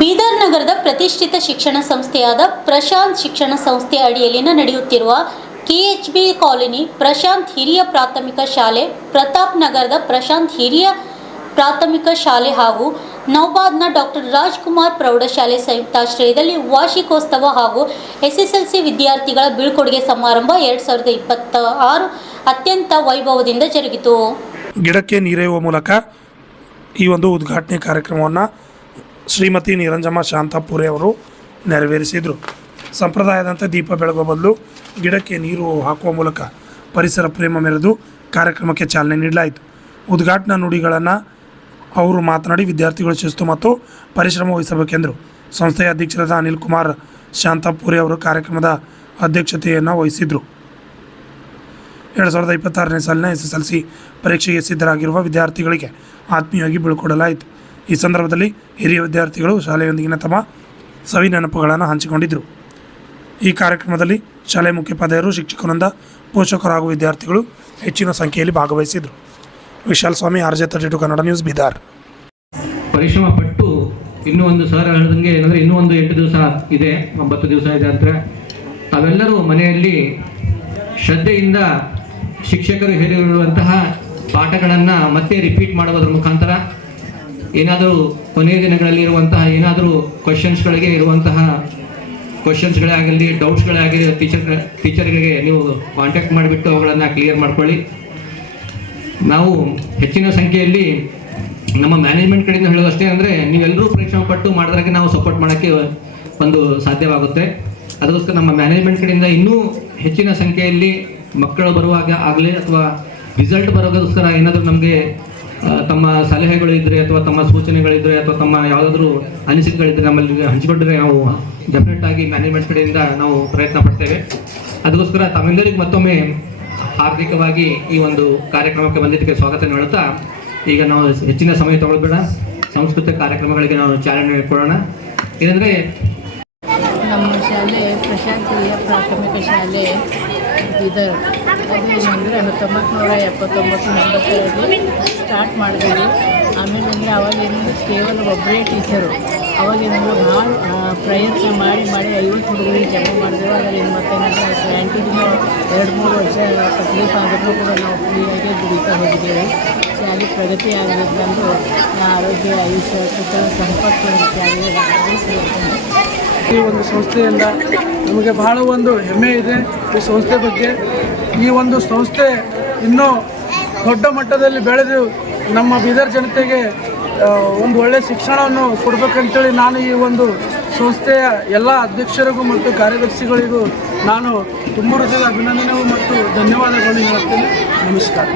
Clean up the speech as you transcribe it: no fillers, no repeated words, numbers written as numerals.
ಬೀದರ್ ನಗರದ ಪ್ರತಿಷ್ಠಿತ ಶಿಕ್ಷಣ ಸಂಸ್ಥೆಯಾದ ಪ್ರಶಾಂತ್ ಶಿಕ್ಷಣ ಸಂಸ್ಥೆ ಅಡಿಯಲ್ಲಿನ ನಡೆಯುತ್ತಿರುವ ಕೆಎಚ್ಬಿ ಕಾಲೋನಿ ಪ್ರಶಾಂತ್ ಹಿರಿಯ ಪ್ರಾಥಮಿಕ ಶಾಲೆ, ಪ್ರತಾಪ್ ನಗರದ ಪ್ರಶಾಂತ್ ಹಿರಿಯ ಪ್ರಾಥಮಿಕ ಶಾಲೆ ಹಾಗೂ ನೌಬಾದ್ನ ಡಾಕ್ಟರ್ ರಾಜ್ಕುಮಾರ್ ಪ್ರೌಢಶಾಲೆ ಸಂಯುಕ್ತಾಶ್ರಯದಲ್ಲಿ ವಾರ್ಷಿಕೋತ್ಸವ ಹಾಗೂ ಎಸ್ಎಸ್ಎಲ್ಸಿ ವಿದ್ಯಾರ್ಥಿಗಳ ಬೀಳ್ಕೊಡುಗೆ ಸಮಾರಂಭ 2026 ಅತ್ಯಂತ ವೈಭವದಿಂದ ಜರುಗಿತು. ಗಿಡಕ್ಕೆ ನೀರೆಯುವ ಮೂಲಕ ಈ ಒಂದು ಉದ್ಘಾಟನೆ ಕಾರ್ಯಕ್ರಮವನ್ನು ಶ್ರೀಮತಿ ನಿರಂಜಮ್ಮ ಶಾಂತಾಪುರಿ ಅವರು ನೆರವೇರಿಸಿದರು. ಸಂಪ್ರದಾಯದಂತೆ ದೀಪ ಬೆಳಗುವ ಬದಲು ಗಿಡಕ್ಕೆ ನೀರು ಹಾಕುವ ಮೂಲಕ ಪರಿಸರ ಪ್ರೇಮ ಮೆರೆದು ಕಾರ್ಯಕ್ರಮಕ್ಕೆ ಚಾಲನೆ ನೀಡಲಾಯಿತು. ಉದ್ಘಾಟನಾ ನುಡಿಗಳನ್ನು ಅವರು ಮಾತನಾಡಿ ವಿದ್ಯಾರ್ಥಿಗಳು ಶಿಸ್ತು ಮತ್ತು ಪರಿಶ್ರಮ ವಹಿಸಬೇಕೆಂದರು. ಸಂಸ್ಥೆಯ ಅಧ್ಯಕ್ಷರಾದ ಅನಿಲ್ ಕುಮಾರ್ ಶಾಂತಾಪುರಿ ಅವರು ಕಾರ್ಯಕ್ರಮದ ಅಧ್ಯಕ್ಷತೆಯನ್ನು ವಹಿಸಿದರು. 2026ನೇ ಸಾಲಿನ SSLC ಪರೀಕ್ಷೆಗೆ ಸಿದ್ಧರಾಗಿರುವ ವಿದ್ಯಾರ್ಥಿಗಳಿಗೆ ಆತ್ಮೀಯವಾಗಿ ಬೀಳ್ಕೊಡಲಾಯಿತು. ಈ ಸಂದರ್ಭದಲ್ಲಿ ಹಿರಿಯ ವಿದ್ಯಾರ್ಥಿಗಳು ಶಾಲೆಯೊಂದಿಗಿನ ತಮ್ಮ ಸವಿ ನೆನಪುಗಳನ್ನು ಹಂಚಿಕೊಂಡಿದ್ದರು. ಈ ಕಾರ್ಯಕ್ರಮದಲ್ಲಿ ಶಾಲೆ ಮುಖ್ಯೋಪಾಧ್ಯಾಯರು, ಶಿಕ್ಷಕರಿಂದ ಪೋಷಕರು ಹಾಗೂ ವಿದ್ಯಾರ್ಥಿಗಳು ಹೆಚ್ಚಿನ ಸಂಖ್ಯೆಯಲ್ಲಿ ಭಾಗವಹಿಸಿದರು. ವಿಶಾಲ್ ಸ್ವಾಮಿ, RJ32 ಕನ್ನಡ ನ್ಯೂಸ್, ಬೀದರ್. ಪರಿಶ್ರಮ ಪಟ್ಟು ಇನ್ನೂ ಒಂದು ಸರ್ ಹೇಳಿದಂಗೆ ಏನಂದರೆ ಇನ್ನೂ ಒಂದು 8 ದಿವಸ ಇದೆ, 9 ದಿವಸ ಇದೆ ಅಂದರೆ ತಾವೆಲ್ಲರೂ ಮನೆಯಲ್ಲಿ ಶ್ರದ್ಧೆಯಿಂದ ಶಿಕ್ಷಕರು ಹೇಳಿರುವಂತಹ ಪಾಠಗಳನ್ನು ಮತ್ತೆ ರಿಪೀಟ್ ಮಾಡೋದ್ರ ಮುಖಾಂತರ ಏನಾದರೂ ಕೊನೆಯ ದಿನಗಳಲ್ಲಿ ಇರುವಂತಹ ಏನಾದರೂ ಕ್ವಶನ್ಸ್ಗಳಿಗೆ ಇರುವಂತಹ ಕ್ವಶನ್ಸ್ಗಳೇ ಆಗಲಿ, ಡೌಟ್ಸ್ಗಳೇ ಆಗಲಿ ಟೀಚರ್ಗಳಿಗೆ ನೀವು ಕಾಂಟ್ಯಾಕ್ಟ್ ಮಾಡಿಬಿಟ್ಟು ಅವುಗಳನ್ನು ಕ್ಲಿಯರ್ ಮಾಡ್ಕೊಳ್ಳಿ. ನಾವು ಹೆಚ್ಚಿನ ಸಂಖ್ಯೆಯಲ್ಲಿ ನಮ್ಮ ಮ್ಯಾನೇಜ್ಮೆಂಟ್ ಕಡೆಯಿಂದ ಹೇಳೋದಷ್ಟೇ ಅಂದರೆ ನೀವೆಲ್ಲರೂ ಪರಿಶ್ರಮ ಪಟ್ಟು ಮಾಡಿದ್ರಾಗೆ ನಾವು ಸಪೋರ್ಟ್ ಮಾಡೋಕ್ಕೆ ಒಂದು ಸಾಧ್ಯವಾಗುತ್ತೆ. ಅದಕ್ಕೋಸ್ಕರ ನಮ್ಮ ಮ್ಯಾನೇಜ್ಮೆಂಟ್ ಕಡೆಯಿಂದ ಇನ್ನೂ ಹೆಚ್ಚಿನ ಸಂಖ್ಯೆಯಲ್ಲಿ ಮಕ್ಕಳು ಬರುವಾಗ ಆಗಲಿ ಅಥವಾ ರಿಸಲ್ಟ್ ಬರೋದಕ್ಕೋಸ್ಕರ ಏನಾದರೂ ನಮಗೆ ತಮ್ಮ ಸಲಹೆಗಳು ಇದ್ದರೆ ಅಥವಾ ತಮ್ಮ ಸೂಚನೆಗಳಿದ್ದರೆ ಅಥವಾ ತಮ್ಮ ಯಾವುದಾದ್ರೂ ಅನಿಸಿಕೆಗಳಿದ್ದರೆ ನಮ್ಮಲ್ಲಿ ಹಂಚಿಕೊಂಡ್ರೆ ನಾವು ಡೆಫಿನೆಟ್ ಆಗಿ ಮ್ಯಾನೇಜ್ಮೆಂಟ್ ಕಡೆಯಿಂದ ನಾವು ಪ್ರಯತ್ನ ಪಡ್ತೇವೆ. ಅದಕ್ಕೋಸ್ಕರ ತಮ್ಮೆಲ್ಲರಿಗೂ ಮತ್ತೊಮ್ಮೆ ಹಾರ್ದಿಕವಾಗಿ ಈ ಒಂದು ಕಾರ್ಯಕ್ರಮಕ್ಕೆ ಬಂದಿದ್ದಕ್ಕೆ ಸ್ವಾಗತ ಹೇಳುತ್ತಾ, ಈಗ ನಾವು ಹೆಚ್ಚಿನ ಸಮಯ ತಗೊಳ್ಬೇಡ, ಸಾಂಸ್ಕೃತಿಕ ಕಾರ್ಯಕ್ರಮಗಳಿಗೆ ನಾವು ಚಾಲನೆ ಕೊಡೋಣ. ಏನಂದರೆ ನಮ್ಮ ಶಾಲೆ ಪ್ರಶಾಂತ್ ಹಿರಿಯ ಪ್ರಾಥಮಿಕ ಶಾಲೆ ಬೀದರ್, ಅದೇನೆಂದರೆ 1979-80ರಲ್ಲಿ ಸ್ಟಾರ್ಟ್ ಮಾಡಿದ್ವಿ. ಆಮೇಲೆ ಅಂದರೆ ಅವಾಗೇನಂದ್ರೆ ಕೇವಲ ಒಬ್ಬರೇ ಟೀಚರು. ಅವಾಗೇನಂದ್ರೆ ಭಾಳ ಪ್ರಯತ್ನ ಮಾಡಿ 50 ಹುಡುಗರಿಗೆ ಜಮಾ ಮಾಡಿದೆವು. ಅದರಲ್ಲಿ ಮತ್ತೇನಂದರೆ ಕ್ಯಾಂಟೀನ್ಗೆ 2-3 ವರ್ಷ ತಕ್ಲೀಫ್ ಆದರೂ ಕೂಡ ನಾವು ಫ್ರೀಯಾಗಿ ದುಡಿತಾ ಹೋಗಿದ್ದೇವೆ. ಶಾಲೆ ಪ್ರಗತಿ ಆಗಬೇಕೆಂದು ಆರೋಗ್ಯ, ಆಯುಷ್ಯ, ಸುಖ, ಸಂಪತ್ತು ಶಾಲೆಗೆ ಈ ಒಂದು ಸಂಸ್ಥೆಯಿಂದ ನಮಗೆ ಬಹಳ ಒಂದು ಹೆಮ್ಮೆ ಇದೆ ಈ ಸಂಸ್ಥೆ ಬಗ್ಗೆ. ಈ ಒಂದು ಸಂಸ್ಥೆ ಇನ್ನೂ ದೊಡ್ಡ ಮಟ್ಟದಲ್ಲಿ ಬೆಳೆದು ನಮ್ಮ ಬೀದರ್ ಜನತೆಗೆ ಒಂದು ಒಳ್ಳೆಯ ಶಿಕ್ಷಣವನ್ನು ಕೊಡಬೇಕಂತೇಳಿ ನಾನು ಈ ಒಂದು ಸಂಸ್ಥೆಯ ಎಲ್ಲ ಅಧ್ಯಕ್ಷರಿಗೂ ಮತ್ತು ಕಾರ್ಯದರ್ಶಿಗಳಿಗೂ ನಾನು ತುಂಬ ಹೃದಯದ ಅಭಿನಂದನೆ ಮತ್ತು ಧನ್ಯವಾದಗಳನ್ನು ಹೇಳುತ್ತೇನೆ. ನಮಸ್ಕಾರ.